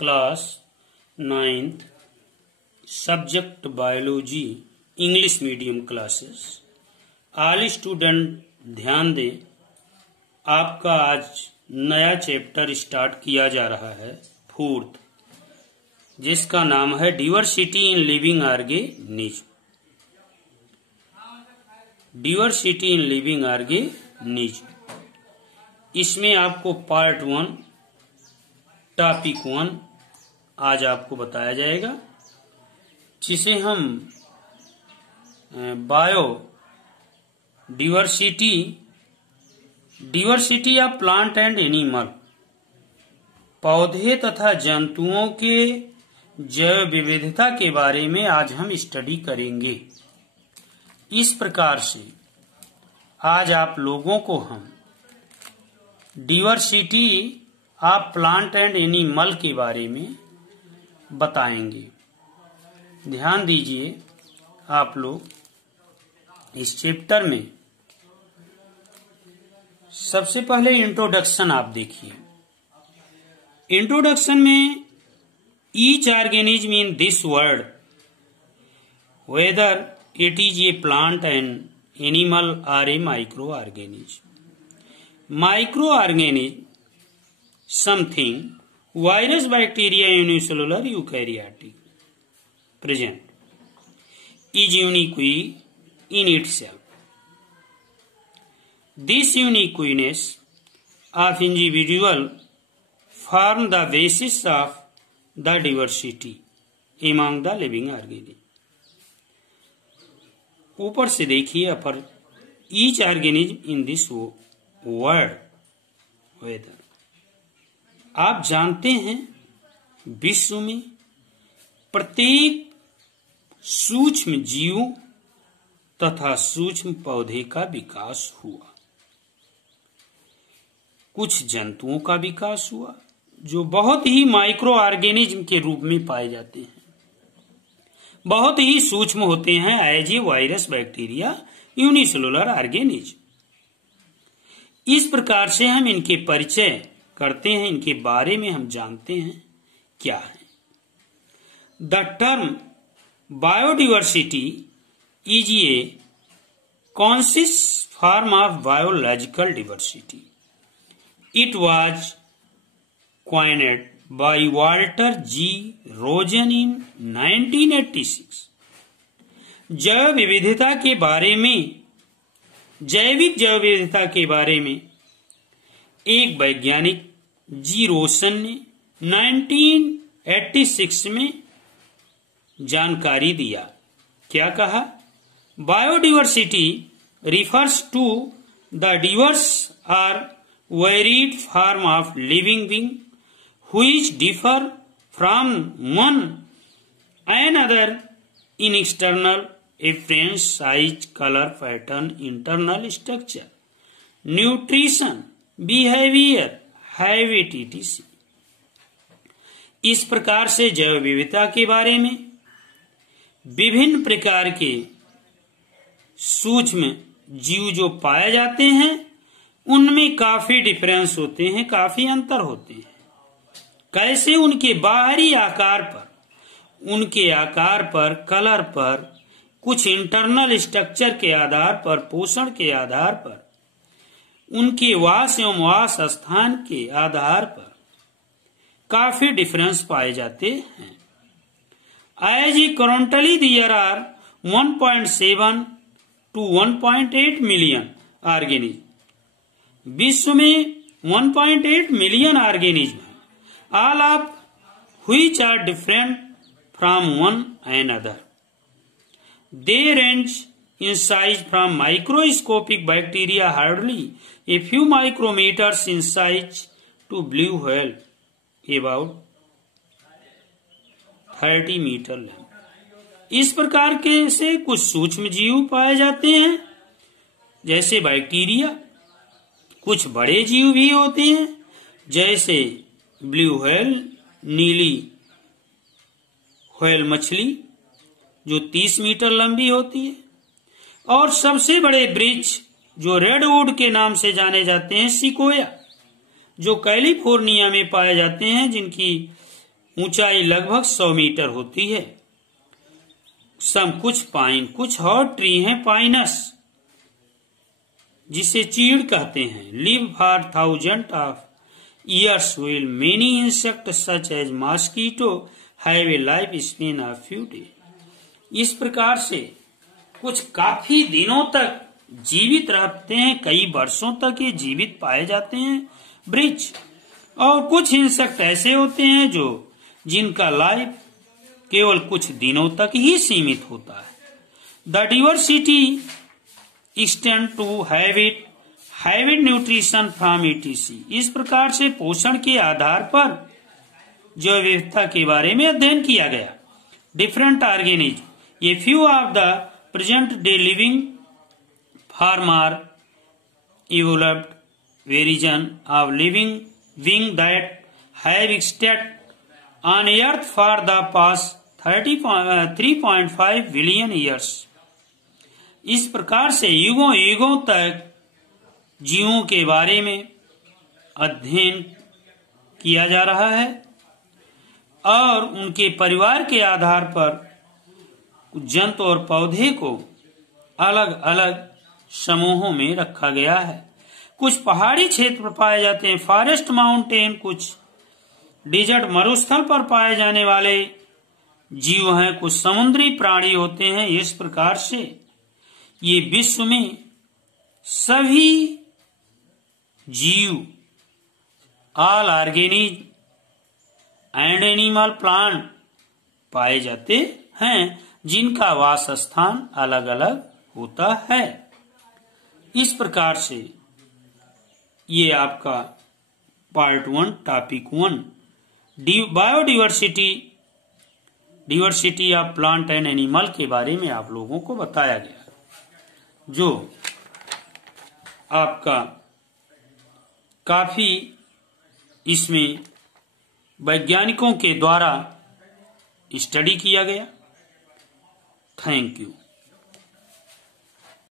Class 9th subject biology English medium classes. All student ध्यान दें, आपका आज नया चैप्टर स्टार्ट किया जा रहा है 4th, जिसका नाम है diversity in living organism. Diversity in living organism, इसमें आपको पार्ट 1 टॉपिक 1 आज आपको बताया जाएगा, जिसे हम bio diversity of plant and animal, पौधे तथा जंतुओं के जैव विविधता के बारे में आज हम स्टडी करेंगे। इस प्रकार से आज आप लोगों को हम diversity of plant and animal के बारे में बताएंगे। ध्यान दीजिए आप लोग इस चैप्टर में। सबसे पहले इंट्रोडक्शन आप देखिए। इंट्रोडक्शन में each organism in this world, whether it is a plant and animal or a microorganism. Microorganism something virus, bacteria, unicellular, eukaryotic present is unique in itself. This uniqueness of individual form the basis of the diversity among the living organisms. ऊपर से देखिए अपर each organism in this world, whether आप जानते हैं विश्व में प्रत्येक सूक्ष्म जीवों तथा सूक्ष्म पौधे का विकास हुआ। कुछ जंतुओं का विकास हुआ जो बहुत ही माइक्रो ऑर्गेनिज्म के रूप में पाए जाते हैं, बहुत ही सूक्ष्म होते हैं, as a virus, bacteria, unicellular organism. इस प्रकार से हम इनके परिचय करते हैं, इनके बारे में हम जानते हैं क्या है। The term biodiversity is a conscious form of biological diversity. It was coined by Walter G. Rosen in 1986। जैव विविधता के बारे में, जैविक जैव विविधता के बारे में एक वैज्ञानिक जी रोशन ने 1986 में जानकारी दिया। क्या कहा? Biodiversity refers to the diverse और varied form of living being which differ from one another in external appearance, size, colour, pattern, internal structure, nutrition, behaviour, habit etc। इस प्रकार से जैव विविधता के बारे में विभिन्न प्रकार के सूक्ष्म जीव जो पाए जाते हैं उनमें काफी डिफरेंस होते हैं, काफी अंतर होते हैं। कैसे? उनके बाहरी आकार पर, उनके आकार पर, कलर पर, कुछ इंटरनल स्ट्रक्चर के आधार पर, पोषण के आधार पर, उनके वास एवं वास स्थान के आधार पर काफी डिफरेंस पाए जाते हैं। As a currently there are 1.7 to 1.8 million organism. विश्व में 1.8 मिलियन ऑर्गेनिज्म है, all of which are different from one another. They range in size from microscopic bacteria hardly a few micrometers in size to blue whale about 30 meter length। इस प्रकार के से कुछ सूक्ष्म जीव पाए जाते हैं जैसे बैक्टीरिया, कुछ बड़े जीव भी होते हैं जैसे ब्लू व्हेल, नीली व्हेल मछली जो 30 मीटर लंबी होती है, और सबसे बड़े वृक्ष जो रेडवुड के नाम से जाने जाते हैं, सिकोया, जो कैलिफोर्निया में पाए जाते हैं, जिनकी ऊंचाई लगभग 100 मीटर होती है। सम कुछ पाइन, कुछ और ट्री हैं पाइनस, जिसे चीड़ कहते हैं, live for thousand of years while many insect such as mosquito have a life span of few days. इस प्रकार से कुछ काफी दिनों तक जीवित रहते हैं, कई वर्षों तक ये जीवित पाए जाते हैं वृक्ष। और कुछ इंसेक्ट ऐसे होते हैं जिनका लाइफ केवल कुछ दिनों तक ही सीमित होता है। The diversity extend to habit nutrition from etc. इस प्रकार से पोषण के आधार पर जैव विविधता के बारे में अध्ययन किया गया। Different organism, a few of the present day living form are evolved variation of living being that have existed on earth for the past 3.5 billion years। इस प्रकार से युगों युगों तक जीवों के बारे में अध्ययन किया जा रहा है और उनके परिवार के आधार पर जंतु और पौधे को अलग अलग समूहों में रखा गया है। कुछ पहाड़ी क्षेत्र पर पाए जाते हैं, फॉरेस्ट माउंटेन, कुछ डिजर्ट मरुस्थल पर पाए जाने वाले जीव हैं, कुछ समुद्री प्राणी होते हैं। इस प्रकार से ये विश्व में सभी जीव, all organism and animal plant पाए जाते हैं, जिनका वास स्थान अलग अलग होता है। इस प्रकार से ये आपका part 1 topic 1 biodiversity, diversity of plant and animal के बारे में आप लोगों को बताया गया, जो आपका काफी इसमें वैज्ञानिकों के द्वारा स्टडी किया गया। Thank you.